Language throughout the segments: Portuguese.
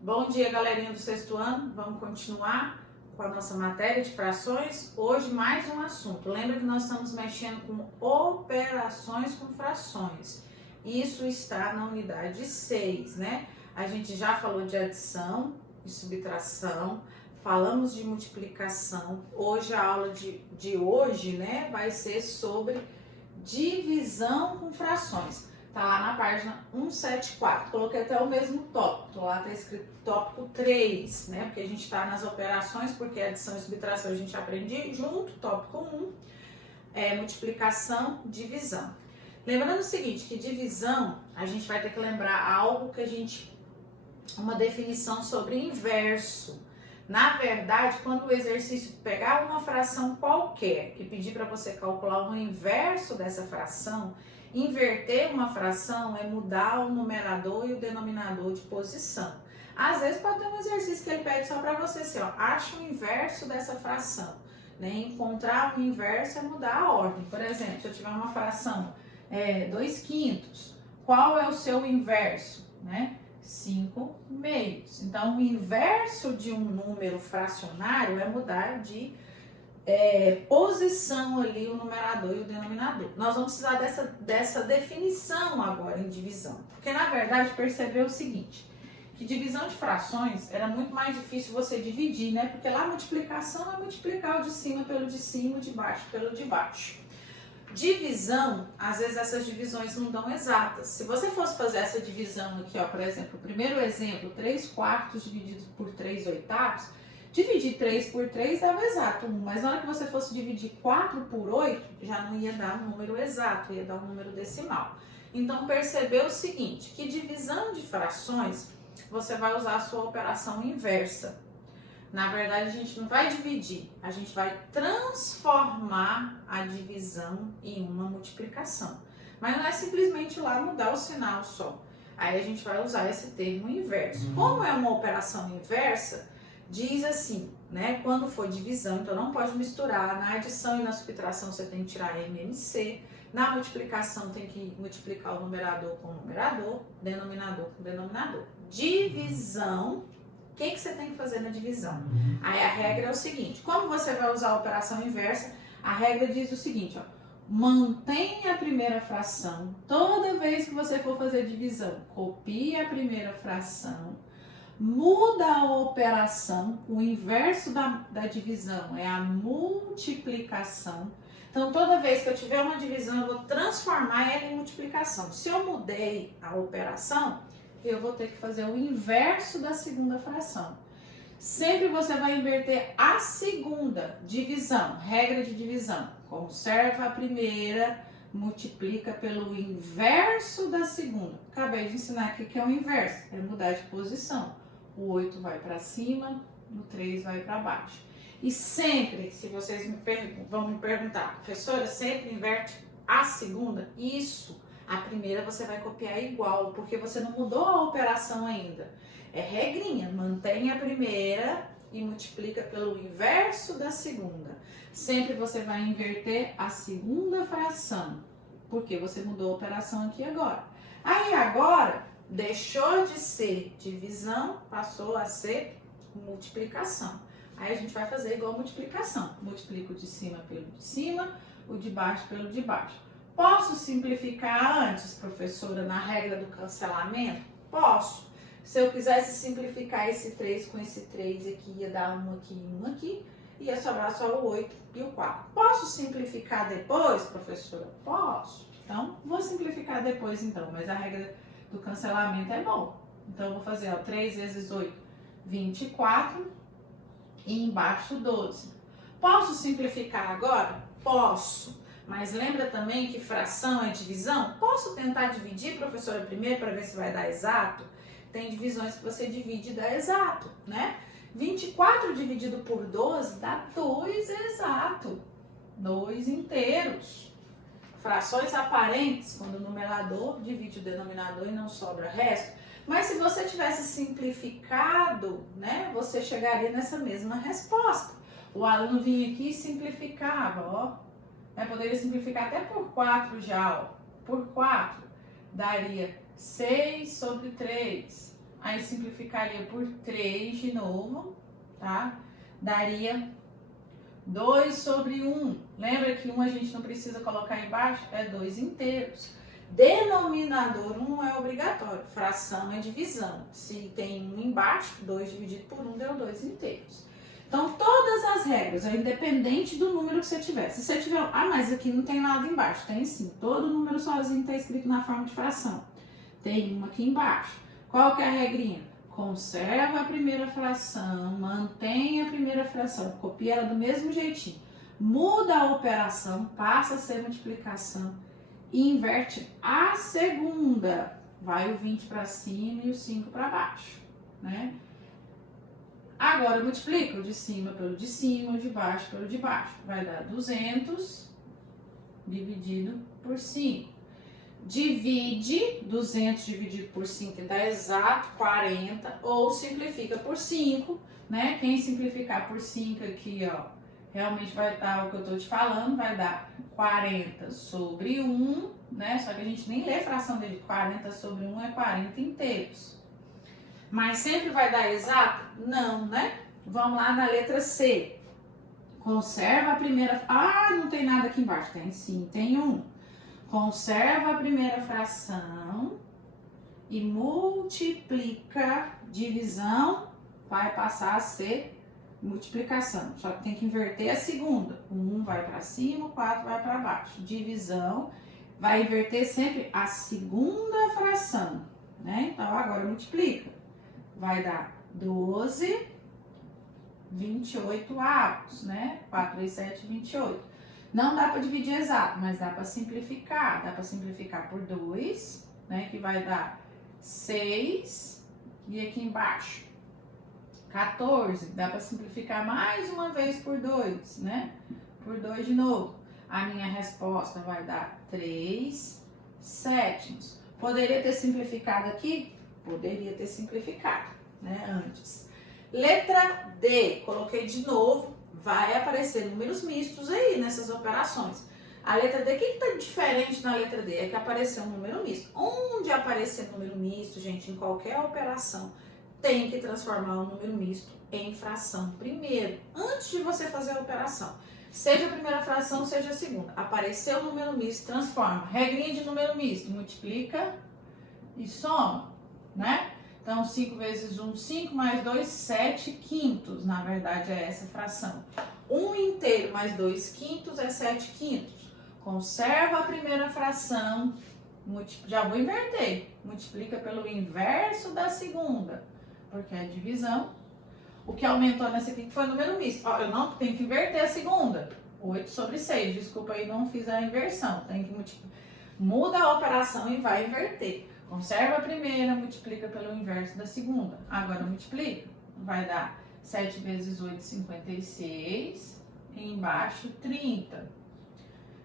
Bom dia, galerinha do sexto ano. Vamos continuar com a nossa matéria de frações. Hoje mais um assunto. Lembra que nós estamos mexendo com operações com frações. Isso está na unidade 6, né? A gente já falou de adição e subtração, falamos de multiplicação. Hoje a aula de hoje, né, vai ser sobre divisão com frações. Tá lá na página 174. Coloquei até o mesmo tópico. Lá tá escrito tópico 3, né? Porque a gente tá nas operações, porque adição e subtração a gente aprende junto. Tópico 1 é multiplicação, divisão. Lembrando o seguinte, que divisão, a gente vai ter que lembrar algo que a gente... uma definição sobre inverso. Na verdade, quando o exercício pegar uma fração qualquer e pedir para você calcular o inverso dessa fração, inverter uma fração é mudar o numerador e o denominador de posição. Às vezes pode ter um exercício que ele pede só para você assim, ó, acha o inverso dessa fração. Né? Encontrar o inverso é mudar a ordem. Por exemplo, se eu tiver uma fração 2/5, qual é o seu inverso? Né? 5/2. Então, o inverso de um número fracionário é mudar de posição ali, o numerador e o denominador. Nós vamos precisar dessa definição agora em divisão. Porque, na verdade, percebeu o seguinte, que divisão de frações era muito mais difícil você dividir, né? Porque lá a multiplicação é multiplicar o de cima pelo de cima, o de baixo pelo de baixo. Divisão, às vezes essas divisões não dão exatas. Se você fosse fazer essa divisão aqui, ó, por exemplo, o primeiro exemplo, 3/4 dividido por 3/8, dividir 3 por 3 dava exato 1, mas na hora que você fosse dividir 4 por 8, já não ia dar um número exato, ia dar um número decimal. Então, percebeu o seguinte, que divisão de frações, você vai usar a sua operação inversa. Na verdade, a gente não vai dividir, a gente vai transformar a divisão em uma multiplicação. Mas não é simplesmente ir lá mudar o sinal só. Aí a gente vai usar esse termo inverso. Como é uma operação inversa, diz assim, né? Quando for divisão, então não pode misturar. Na adição e na subtração você tem que tirar MMC. Na multiplicação tem que multiplicar o numerador com o numerador, denominador com o denominador. Divisão, o que você tem que fazer na divisão? Aí a regra é o seguinte, como você vai usar a operação inversa, a regra diz o seguinte, ó, mantenha a primeira fração, toda vez que você for fazer divisão, copie a primeira fração, muda a operação, o inverso da divisão é a multiplicação. Então, toda vez que eu tiver uma divisão, eu vou transformar ela em multiplicação. Se eu mudei a operação, eu vou ter que fazer o inverso da segunda fração. Sempre você vai inverter a segunda divisão, regra de divisão. Conserva a primeira, multiplica pelo inverso da segunda. Acabei de ensinar aqui que é o inverso, é mudar de posição. O 8 vai para cima, o 3 vai para baixo. E sempre, se vocês vão me perguntar, professora, sempre inverte a segunda? Isso, a primeira você vai copiar igual, porque você não mudou a operação ainda. É regrinha, mantém a primeira e multiplica pelo inverso da segunda. Sempre você vai inverter a segunda fração, porque você mudou a operação aqui agora. Aí agora, deixou de ser divisão, passou a ser multiplicação. Aí a gente vai fazer igual multiplicação. Multiplico o de cima pelo de cima, o de baixo pelo de baixo. Posso simplificar antes, professora, na regra do cancelamento? Posso. Se eu quisesse simplificar esse 3 com esse 3 aqui, ia dar um aqui e um aqui, ia sobrar só o 8 e o 4. Posso simplificar depois, professora? Posso. Então, vou simplificar depois então, mas a regra do cancelamento é bom. Então, eu vou fazer, ó, 3 vezes 8, 24 e embaixo 12. Posso simplificar agora? Posso. Mas lembra também que fração é divisão? Posso tentar dividir, professora, primeiro para ver se vai dar exato? Tem divisões que você divide e dá exato, né? 24 dividido por 12 dá 2 exato. 2 inteiros. Frações aparentes, quando o numerador divide o denominador e não sobra resto. Mas se você tivesse simplificado, né, você chegaria nessa mesma resposta. O aluno vinha aqui e simplificava, ó. Poderia simplificar até por 4 já, ó. Por 4 daria 6 sobre 3. Aí simplificaria por 3 de novo, tá? Daria 2 sobre 1. Lembra que 1 a gente não precisa colocar embaixo? É 2 inteiros. Denominador 1 é obrigatório. Fração é divisão. Se tem 1 embaixo, 2 dividido por 1 deu 2 inteiros. Então, todas as regras, independente do número que você tiver. Se você tiver, mas aqui não tem nada embaixo. Tem sim. Todo número sozinho está escrito na forma de fração. Tem uma aqui embaixo. Qual que é a regrinha? Conserva a primeira fração, mantém a primeira fração, copia ela do mesmo jeitinho. Muda a operação, passa a ser multiplicação e inverte a segunda. Vai o 20 para cima e o 5 para baixo, né? Agora, multiplica o de cima pelo de cima, o de baixo pelo de baixo. Vai dar 200 dividido por 5. Divide 200 dividido por 5, dá exato 40. Ou simplifica por 5, né? Quem simplificar por 5 aqui, ó, realmente vai dar o que eu tô te falando. Vai dar 40 sobre 1, né? Só que a gente nem lê fração dele. 40 sobre 1 é 40 inteiros. Mas sempre vai dar exato? Não, né? Vamos lá na letra C. Conserva a primeira... não tem nada aqui embaixo. Tem sim, tem 1. Conserva a primeira fração e multiplica. Divisão vai passar a ser multiplicação. Só que tem que inverter a segunda. O 1 vai para cima, o 4 vai para baixo. Divisão vai inverter sempre a segunda fração, né? Então, agora multiplica. Vai dar 12, 28 avos, né? 4 vezes 7, 28. Não dá para dividir exato, mas dá para simplificar. Dá para simplificar por 2, né? Que vai dar 6. E aqui embaixo, 14. Dá para simplificar mais uma vez por 2, né? Por 2 de novo. A minha resposta vai dar 3 sétimos. Poderia ter simplificado aqui? Poderia ter simplificado, né, antes. Letra D, coloquei de novo, vai aparecer números mistos aí nessas operações. A letra D, o que está diferente na letra D? É que apareceu um número misto. Onde aparecer número misto, gente, em qualquer operação, tem que transformar o número misto em fração primeiro, antes de você fazer a operação. Seja a primeira fração, seja a segunda. Apareceu o número misto, transforma. Regrinha de número misto, multiplica e soma, né? Então, 5 vezes 1, 5, mais 2, 7 quintos. Na verdade, é essa fração. 1 inteiro mais 2 quintos é 7 quintos. Conserva a primeira fração. Já vou inverter. Multiplica pelo inverso da segunda, porque é divisão. O que aumentou nessa aqui foi o número misto. Ó, eu não tenho que inverter a segunda. 8 sobre 6. Desculpa aí, não fiz a inversão. Tem que multiplicar. Muda a operação e vai inverter. Conserva a primeira, multiplica pelo inverso da segunda. Agora multiplica. Vai dar 7 vezes 8, 56. E embaixo, 30.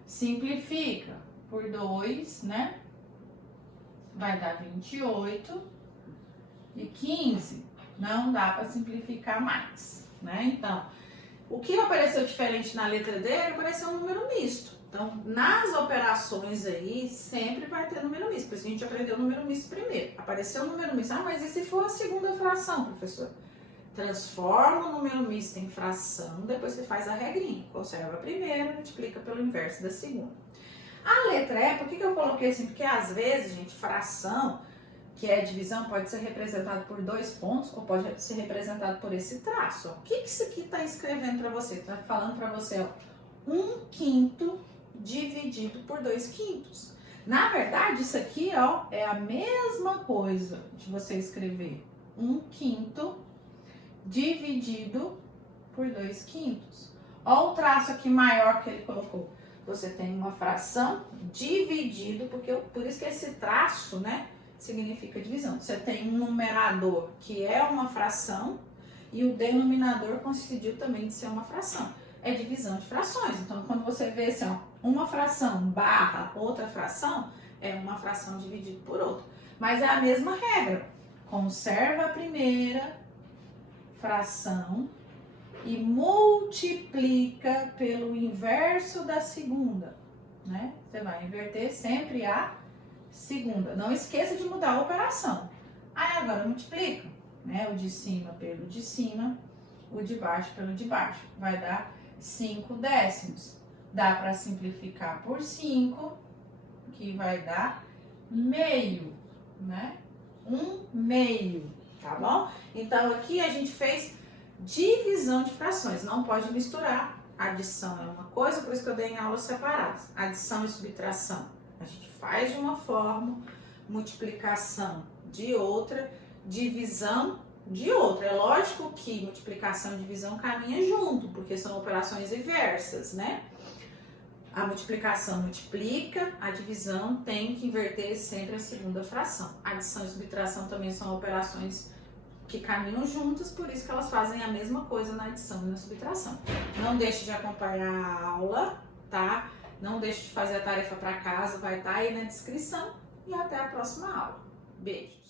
Simplifica por 2, né? Vai dar 28. E 15. Não dá para simplificar mais, né? Então, o que apareceu diferente na letra D apareceu um número misto. Então, nas operações aí, sempre vai ter número misto. Por isso a gente aprendeu o número misto primeiro. Apareceu o número misto. Mas e se for a segunda fração, professor? Transforma o número misto em fração, depois você faz a regrinha. Conserva a primeira, multiplica pelo inverso da segunda. A letra E, por que eu coloquei assim? Porque às vezes, gente, fração, que é divisão, pode ser representado por 2 pontos ou pode ser representado por esse traço. Ó. O que isso aqui está escrevendo para você? Está falando para você, ó, 1 quinto dividido por 2 quintos. Na verdade, isso aqui, ó, é a mesma coisa de você escrever 1 quinto dividido por 2 quintos. Ó o traço aqui maior que ele colocou. Você tem uma fração dividido, por isso que esse traço, né, significa divisão. Você tem um numerador que é uma fração e o denominador coincidiu também de ser uma fração. É divisão de frações. Então, quando você vê assim, ó, uma fração barra outra fração, é uma fração dividida por outra. Mas é a mesma regra. Conserva a primeira fração e multiplica pelo inverso da segunda, né? Você vai inverter sempre a segunda. Não esqueça de mudar a operação. Aí agora multiplica, né? O de cima pelo de cima, o de baixo pelo de baixo. Vai dar 5 décimos. Dá para simplificar por 5, que vai dar meio, né? 1/2, tá bom? Então aqui a gente fez divisão de frações. Não pode misturar. Adição é uma coisa, por isso que eu dei em aulas separadas. Adição e subtração. A gente faz de uma forma, multiplicação de outra, divisão de outra. É lógico que multiplicação e divisão caminham junto, porque são operações inversas, né? A multiplicação multiplica, a divisão tem que inverter sempre a segunda fração. Adição e subtração também são operações que caminham juntas, por isso que elas fazem a mesma coisa na adição e na subtração. Não deixe de acompanhar a aula, tá? Não deixe de fazer a tarefa para casa, vai estar aí na descrição. E até a próxima aula. Beijo!